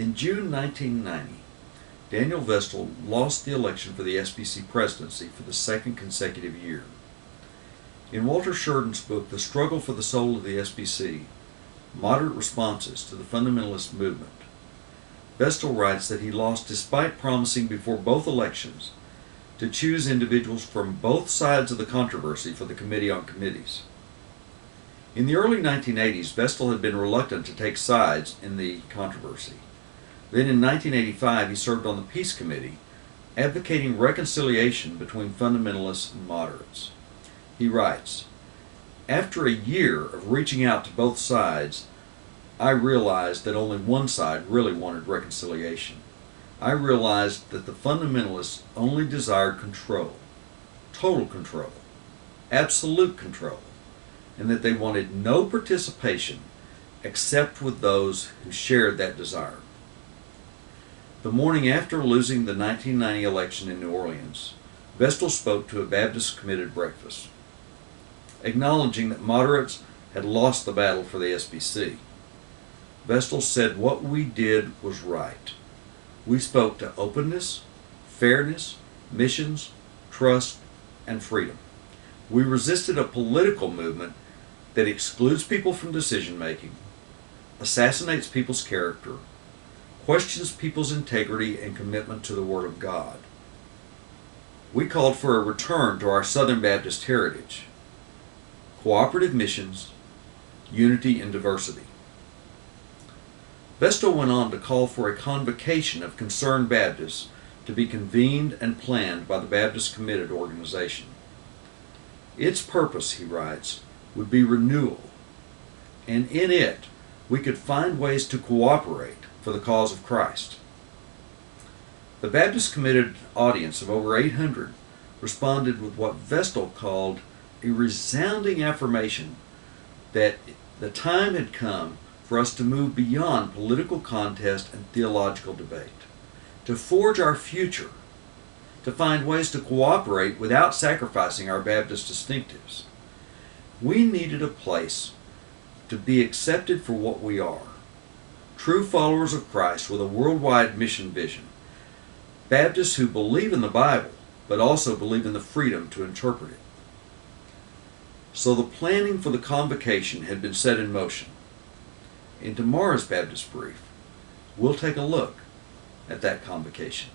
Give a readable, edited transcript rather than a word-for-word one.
In June 1990, Daniel Vestal lost the election for the SBC presidency for the second consecutive year. In Walter Sheridan's book, The Struggle for the Soul of the SBC, Moderate Responses to the Fundamentalist Movement, Vestal writes that he lost despite promising before both elections to choose individuals from both sides of the controversy for the Committee on Committees. In the early 1980s, Vestal had been reluctant to take sides in the controversy. Then in 1985, he served on the Peace Committee, advocating reconciliation between fundamentalists and moderates. He writes, "After a year of reaching out to both sides, I realized that only one side really wanted reconciliation. I realized that the fundamentalists only desired control, total control, absolute control, and that they wanted no participation except with those who shared that desire." The morning after losing the 1990 election in New Orleans, Vestal spoke to a Baptist-committed breakfast, acknowledging that moderates had lost the battle for the SBC. Vestal said what we did was right. We spoke to openness, fairness, missions, trust, and freedom. We resisted a political movement that excludes people from decision-making, assassinates people's character, questions people's integrity and commitment to the Word of God. We called for a return to our Southern Baptist heritage, cooperative missions, unity and diversity. Vestal went on to call for a convocation of concerned Baptists to be convened and planned by the Baptist Committed organization. Its purpose, he writes, would be renewal, and in it we could find ways to cooperate for the cause of Christ. The Baptist Committed audience of over 800 responded with what Vestal called a resounding affirmation that the time had come for us to move beyond political contest and theological debate, to forge our future, to find ways to cooperate without sacrificing our Baptist distinctives. We needed a place to be accepted for what we are, true followers of Christ with a worldwide mission vision, Baptists who believe in the Bible, but also believe in the freedom to interpret it. So the planning for the convocation had been set in motion. In tomorrow's Baptist Brief, we'll take a look at that convocation.